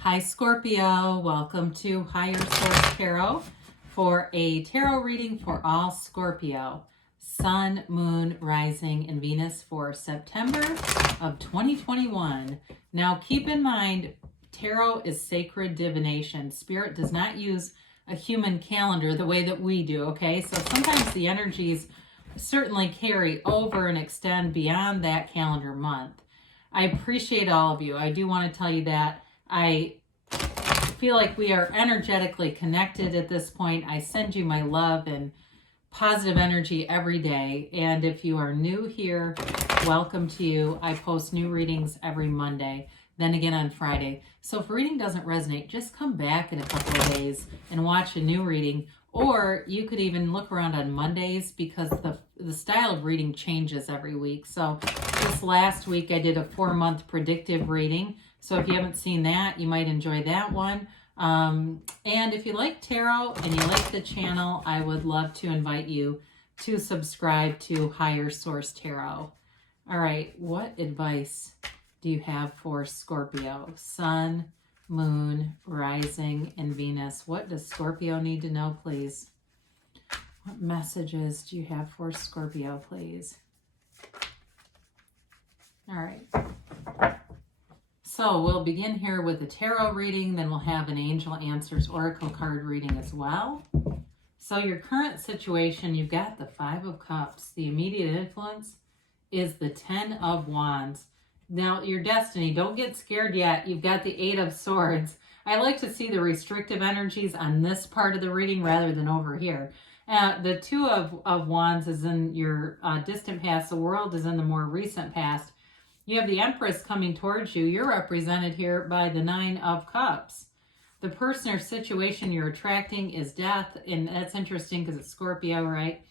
Hi Scorpio, welcome to Higher Source Tarot for a tarot reading for all Scorpio, Sun, Moon, Rising, and Venus for September of 2021. Now keep in mind, tarot is sacred divination. Spirit does not use a human calendar the way that we do, okay? So sometimes the energies certainly carry over and extend beyond that calendar month. I appreciate all of you. I do want to tell you that I feel like we are energetically connected at this point. I send you my love and positive energy every day. And if you are new here, welcome to you. I post new readings every Monday, then again on Friday. So if a reading doesn't resonate, just come back in a couple of days and watch a new reading. Or you could even look around on Mondays because the style of reading changes every week. So this last week I did a 4-month predictive reading. So if you haven't seen that, you might enjoy that one. And if you like tarot and you like the channel, I would love to invite you to subscribe to Higher Source Tarot. All right, what advice do you have for Scorpio? Sun, Moon, Rising, and Venus. What does Scorpio need to know, please? What messages do you have for Scorpio, please? All right. So we'll begin here with a tarot reading, then we'll have an Angel Answers Oracle card reading as well. So your current situation, you've got the 5 of Cups. The immediate influence is the 10 of Wands. Now, your destiny, don't get scared yet. You've got the 8 of Swords. I like to see the restrictive energies on this part of the reading rather than over here. The 2 of Wands is in your distant past. The World is in the more recent past. You have the Empress coming towards you. You're represented here by the 9 of Cups. The person or situation you're attracting is death, and that's interesting because it's Scorpio, right?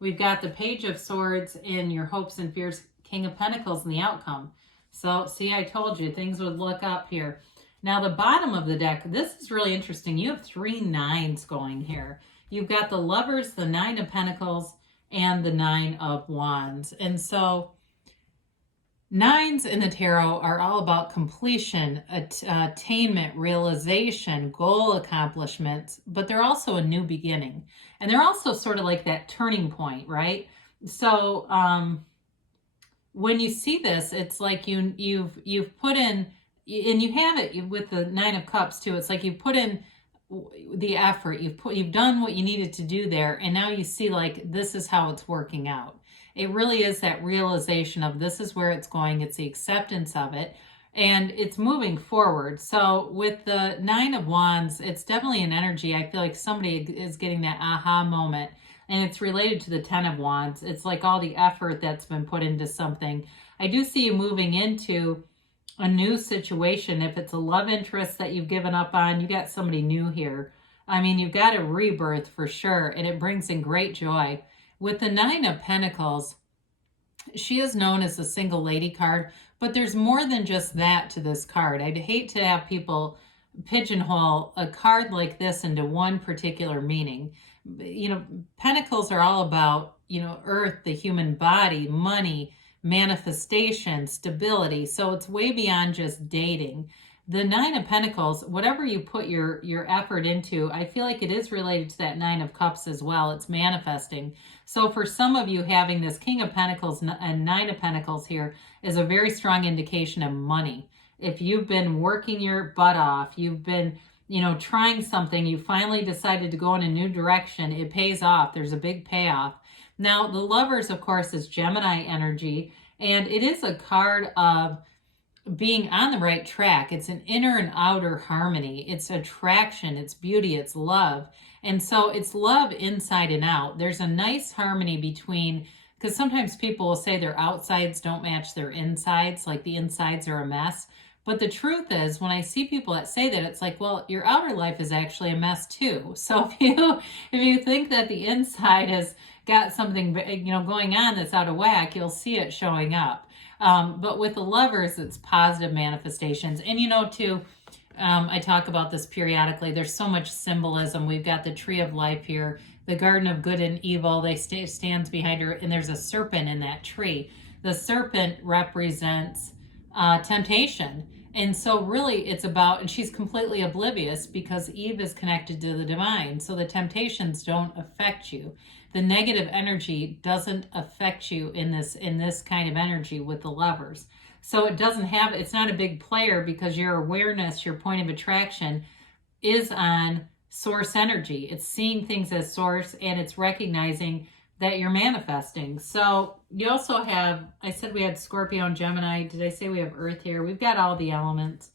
We've got the Page of Swords in your hopes and fears, King of Pentacles in the outcome. So, see, I told you, things would look up here. Now, the bottom of the deck, this is really interesting. You have 3 9s going here. You've got the Lovers, the 9 of Pentacles, and the 9 of Wands. And so 9s in the tarot are all about completion, attainment, realization, goal accomplishments, but they're also a new beginning. And they're also sort of like that turning point, right? So when you see this, it's like you've put in, and you have it with the 9 of Cups too. It's like you've put in the effort, you've done what you needed to do there, and now you see like this is how it's working out. It really is that realization of this is where it's going. It's the acceptance of it, and it's moving forward. So with the 9 of Wands, it's definitely an energy. I feel like somebody is getting that aha moment, and it's related to the 10 of Wands. It's like all the effort that's been put into something. I do see you moving into a new situation. If it's a love interest that you've given up on, you got somebody new here. I mean, you've got a rebirth for sure, and it brings in great joy. With the 9 of Pentacles, she is known as the single lady card, but there's more than just that to this card. I'd hate to have people pigeonhole a card like this into one particular meaning. You know, Pentacles are all about, you know, earth, the human body, money, manifestation, stability. So it's way beyond just dating. The 9 of Pentacles, whatever you put your effort into, I feel like it is related to that 9 of Cups as well. It's manifesting. So for some of you, having this King of Pentacles and 9 of Pentacles here is a very strong indication of money. If you've been working your butt off, you've been, you know, trying something, you finally decided to go in a new direction, it pays off. There's a big payoff. Now, the Lovers, of course, is Gemini energy, and it is a card of being on the right track. It's an inner and outer harmony. It's attraction, it's beauty, it's love. And so it's love inside and out. There's a nice harmony between, because sometimes people will say their outsides don't match their insides, like the insides are a mess. But the truth is, when I see people that say that, it's like, well, your outer life is actually a mess too. So if you think that the inside has got something, you know, going on that's out of whack, you'll see it showing up. But with the Lovers, it's positive manifestations. And you know, too, I talk about this periodically. There's so much symbolism. We've got the Tree of Life here, the Garden of Good and Evil. They stands behind her, and there's a serpent in that tree. The serpent represents temptation. And so really it's about, and she's completely oblivious because Eve is connected to the divine. So the temptations don't affect you. The negative energy doesn't affect you in this kind of energy with the Lovers. So it doesn't have, it's not a big player because your awareness, your point of attraction is on source energy. It's seeing things as source, and it's recognizing that you're manifesting. So you also have, I said we had Scorpio and Gemini. Did I say we have Earth here? We've got all the elements.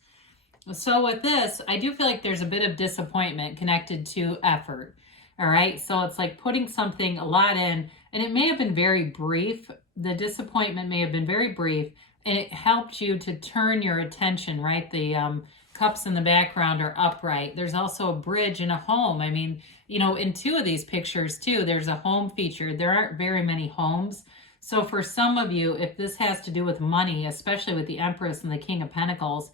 So with this, I do feel like there's a bit of disappointment connected to effort. All right. So it's like putting something a lot in, and it may have been very brief. The disappointment may have been very brief, and it helped you to turn your attention, right? The cups in the background are upright. There's also a bridge and a home. I mean, you know, in two of these pictures too, there's a home featured. There aren't very many homes. So for some of you, if this has to do with money, especially with the Empress and the King of Pentacles,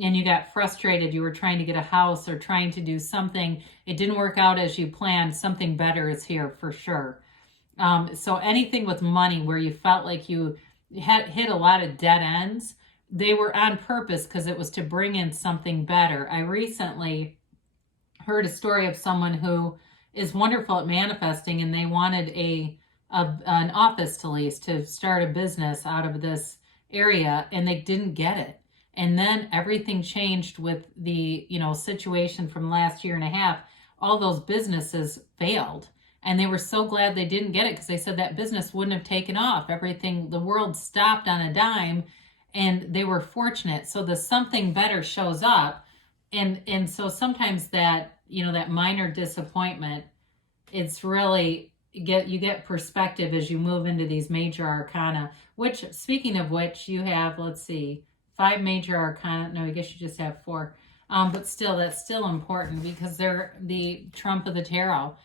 and you got frustrated, you were trying to get a house or trying to do something, it didn't work out as you planned, something better is here for sure. So anything with money where you felt like you had hit a lot of dead ends, they were on purpose because it was to bring in something better. I recently heard a story of someone who is wonderful at manifesting, and they wanted an office to lease to start a business out of this area, and they didn't get it. And then everything changed with the, you know, situation from last year and a half. All those businesses failed. And they were so glad they didn't get it because they said that business wouldn't have taken off. Everything, the world stopped on a dime, and they were fortunate. So the something better shows up. And so sometimes that, you know, that minor disappointment, it's really, you get perspective as you move into these major arcana, which, speaking of which, you have, let's see, 5 major arcana. No, I guess you just have 4. But still, that's still important because they're the trump of the tarot.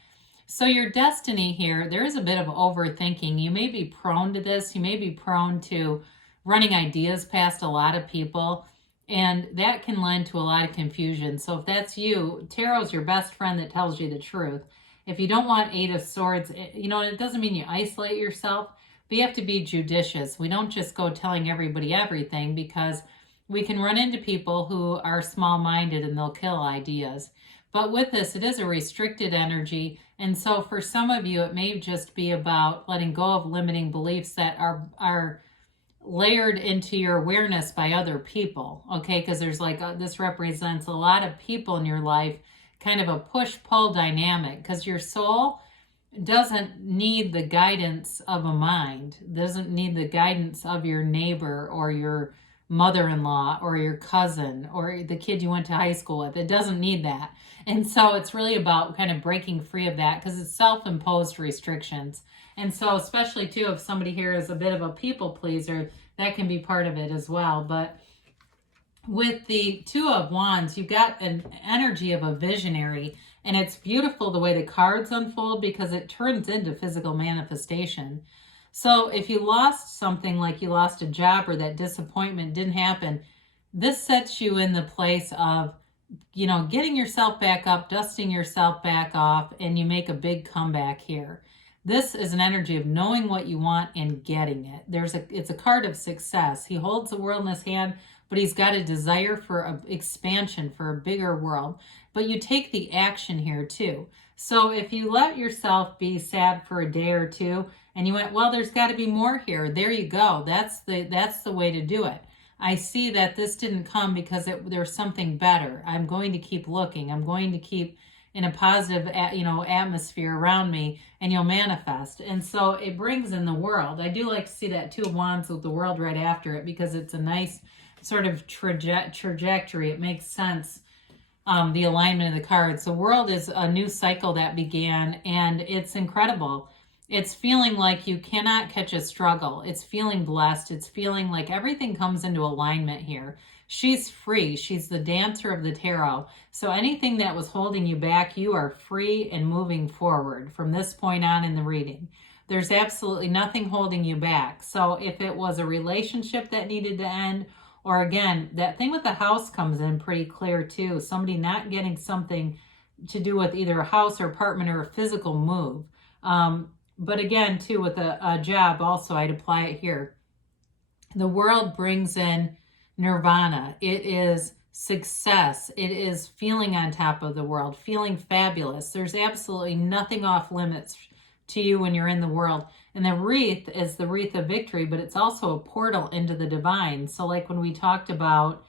So your destiny here, there is a bit of overthinking. You may be prone to this. You may be prone to running ideas past a lot of people, and that can lend to a lot of confusion. So if that's you, tarot's your best friend that tells you the truth. If you don't want 8 of Swords, you know, it doesn't mean you isolate yourself, but you have to be judicious. We don't just go telling everybody everything because we can run into people who are small-minded and they'll kill ideas. But with this, it is a restricted energy. And so for some of you, it may just be about letting go of limiting beliefs that are layered into your awareness by other people. Okay, because there's like, this represents a lot of people in your life, kind of a push-pull dynamic, because your soul doesn't need the guidance of a mind, doesn't need the guidance of your neighbor or your mother-in-law or your cousin or the kid you went to high school with. It doesn't need that. And so it's really about kind of breaking free of that because it's self-imposed restrictions. And so especially too, if somebody here is a bit of a people pleaser, that can be part of it as well. But with the 2 of Wands, you've got an energy of a visionary, and it's beautiful the way the cards unfold because it turns into physical manifestation. So if you lost something, like you lost a job or that disappointment didn't happen, this sets you in the place of, you know, getting yourself back up, dusting yourself back off, and you make a big comeback here. This is an energy of knowing what you want and getting it. It's a card of success. He holds the world in his hand, but he's got a desire for an expansion, for a bigger world. But you take the action here too. So if you let yourself be sad for a day or two and you went, well, there's got to be more here. There you go. That's the way to do it. I see that this didn't come because there's something better. I'm going to keep looking. I'm going to keep in a positive, atmosphere around me, and you'll manifest. And so it brings in the world. I do like to see that 2 of Wands with the world right after it because it's a nice sort of trajectory. It makes sense, the alignment of the cards. The world is a new cycle that began, and it's incredible. It's feeling like you cannot catch a struggle. It's feeling blessed. It's feeling like everything comes into alignment here. She's free. She's the dancer of the tarot. So anything that was holding you back, you are free and moving forward from this point on in the reading. There's absolutely nothing holding you back. So if it was a relationship that needed to end, or again, that thing with the house comes in pretty clear too. Somebody not getting something to do with either a house or apartment or a physical move. But again, too, with a job also, I'd apply it here. The world brings in nirvana. It is success. It is feeling on top of the world, feeling fabulous. There's absolutely nothing off limits to you when you're in the world. And the wreath is the wreath of victory, but it's also a portal into the divine. So like when we talked about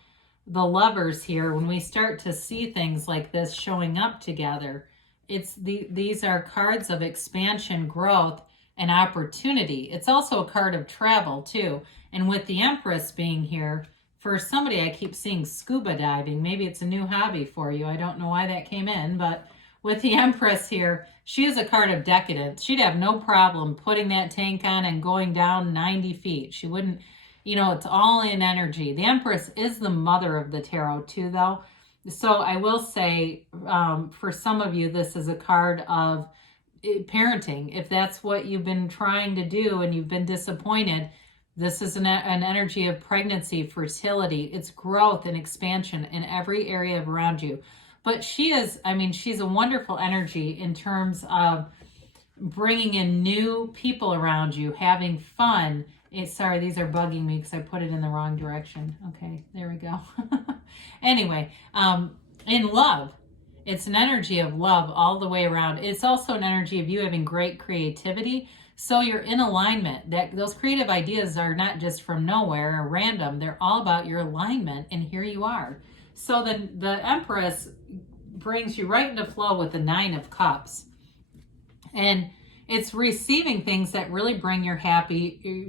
the lovers here, when we start to see things like this showing up together, these are cards of expansion, growth, and opportunity. It's also a card of travel too. And with the Empress being here, for somebody, I keep seeing scuba diving. Maybe it's a new hobby for you. I don't know why that came in, but with the Empress here, she is a card of decadence. She'd have no problem putting that tank on and going down 90 feet. She wouldn't, it's all in energy. The Empress is the mother of the tarot too, though. So I will say, for some of you, this is a card of parenting. If that's what you've been trying to do and you've been disappointed, this is an energy of pregnancy, fertility. It's growth and expansion in every area around you. But she's a wonderful energy in terms of bringing in new people around you, having fun. Sorry, these are bugging me because I put it in the wrong direction. Okay, there we go. Anyway, in love. It's an energy of love all the way around. It's also an energy of you having great creativity. So you're in alignment. That those creative ideas are not just from nowhere or random. They're all about your alignment, and here you are. So the Empress brings you right into flow with the Nine of Cups. And it's receiving things that really bring your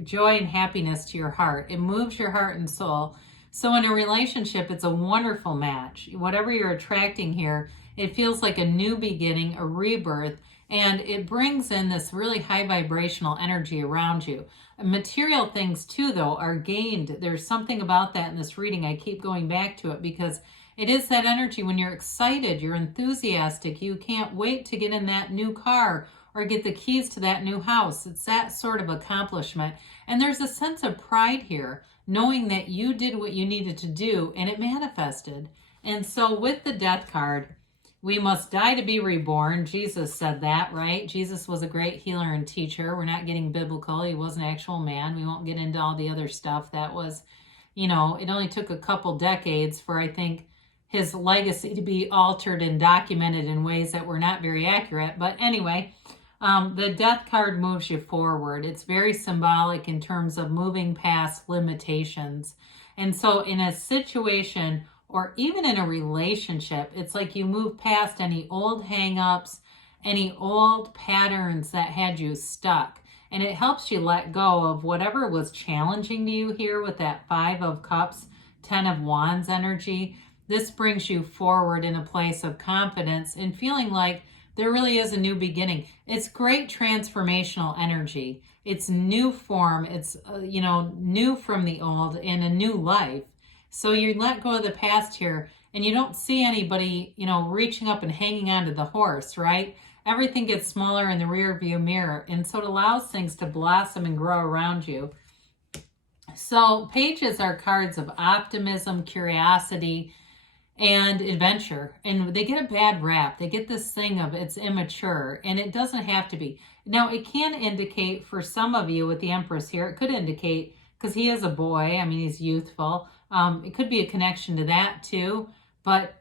joy and happiness to your heart. It moves your heart and soul. So in a relationship, it's a wonderful match. Whatever you're attracting here, it feels like a new beginning, a rebirth, and it brings in this really high vibrational energy around you. Material things too, though, are gained. There's something about that in this reading. I keep going back to it because it is that energy when you're excited, you're enthusiastic, you can't wait to get in that new car or get the keys to that new house. It's that sort of accomplishment. And there's a sense of pride here, knowing that you did what you needed to do and it manifested. And so with the Death card, we must die to be reborn. Jesus said that, right? Jesus was a great healer and teacher. We're not getting biblical. He was an actual man. We won't get into all the other stuff. That was, it only took a couple decades for, I think, his legacy to be altered and documented in ways that were not very accurate. But anyway, the Death card moves you forward. It's very symbolic in terms of moving past limitations. And so in a situation or even in a relationship, it's like you move past any old hang-ups, any old patterns that had you stuck. And it helps you let go of whatever was challenging to you here with that Five of Cups, Ten of Wands energy. This brings you forward in a place of confidence and feeling like there really is a new beginning. It's great transformational energy. It's new form. It's, new from the old and a new life. So you let go of the past here and you don't see anybody, reaching up and hanging onto the horse, right? Everything gets smaller in the rear view mirror. And so it allows things to blossom and grow around you. So pages are cards of optimism, curiosity, and adventure. And they get a bad rap. They get this thing of it's immature, and it doesn't have to be. Now, it can indicate for some of you with the Empress here, it could indicate, because he is a boy, he's youthful. It could be a connection to that too. But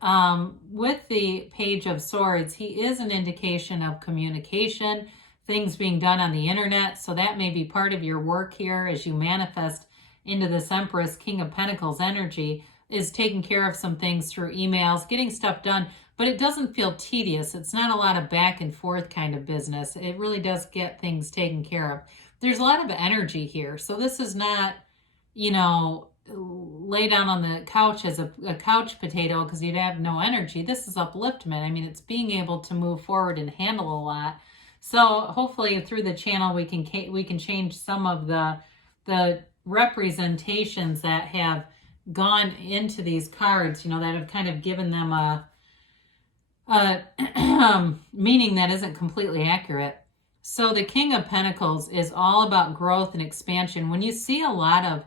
with the Page of Swords, he is an indication of communication, things being done on the internet. So that may be part of your work here as you manifest into this Empress, King of Pentacles energy, is taking care of some things through emails, getting stuff done. But it doesn't feel tedious. It's not a lot of back and forth kind of business. It really does get things taken care of. There's a lot of energy here. So this is not, lay down on the couch as a couch potato because you'd have no energy. This is upliftment. It's being able to move forward and handle a lot. So hopefully through the channel we can change some of the representations that have gone into these cards, that have kind of given them a meaning that isn't completely accurate. So the King of Pentacles is all about growth and expansion. When you see a lot of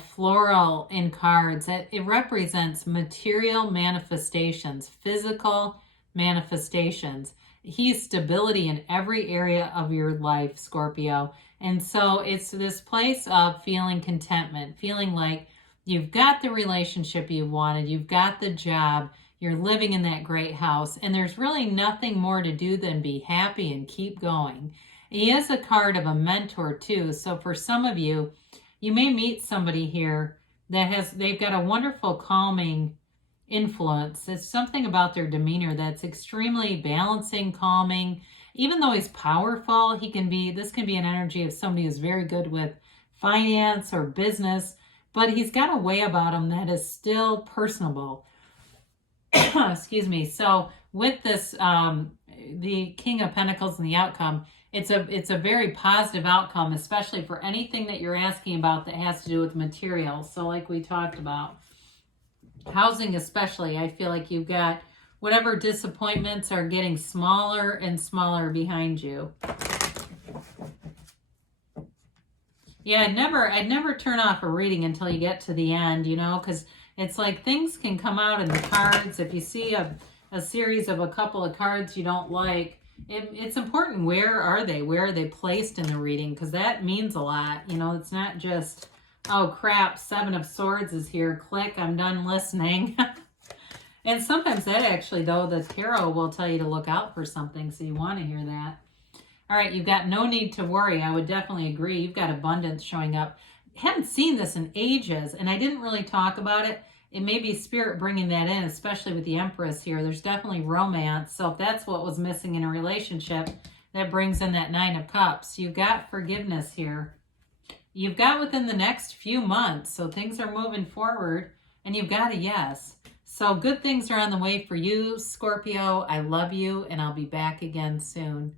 floral in cards, it represents material manifestations, physical manifestations. He's stability in every area of your life, Scorpio. And so it's this place of feeling contentment, feeling like You've got the relationship you wanted. You've got the job. You're living in that great house. And there's really nothing more to do than be happy and keep going. He is a card of a mentor too. So for some of you, you may meet somebody here they've got a wonderful calming influence. It's something about their demeanor that's extremely balancing, calming. Even though he's powerful, this can be an energy of somebody who's very good with finance or business, but he's got a way about him that is still personable. Excuse me. So with this, the King of Pentacles and the outcome, it's a very positive outcome, especially for anything that you're asking about that has to do with materials. So like we talked about, housing especially, I feel like you've got whatever disappointments are getting smaller and smaller behind you. Yeah, I'd never turn off a reading until you get to the end, you know, because it's like things can come out in the cards. If you see a series of a couple of cards you don't like, it's important, where are they placed in the reading, because that means a lot. You know, it's not just, oh crap, 7 of Swords is here, click, I'm done listening. And sometimes that actually, though, the tarot will tell you to look out for something, so you want to hear that. All right, you've got no need to worry. I would definitely agree. You've got abundance showing up. Haven't seen this in ages, and I didn't really talk about it. It may be Spirit bringing that in, especially with the Empress here. There's definitely romance. So if that's what was missing in a relationship, that brings in that 9 of Cups. You've got forgiveness here. You've got within the next few months. So things are moving forward, and you've got a yes. So good things are on the way for you, Scorpio. I love you, and I'll be back again soon.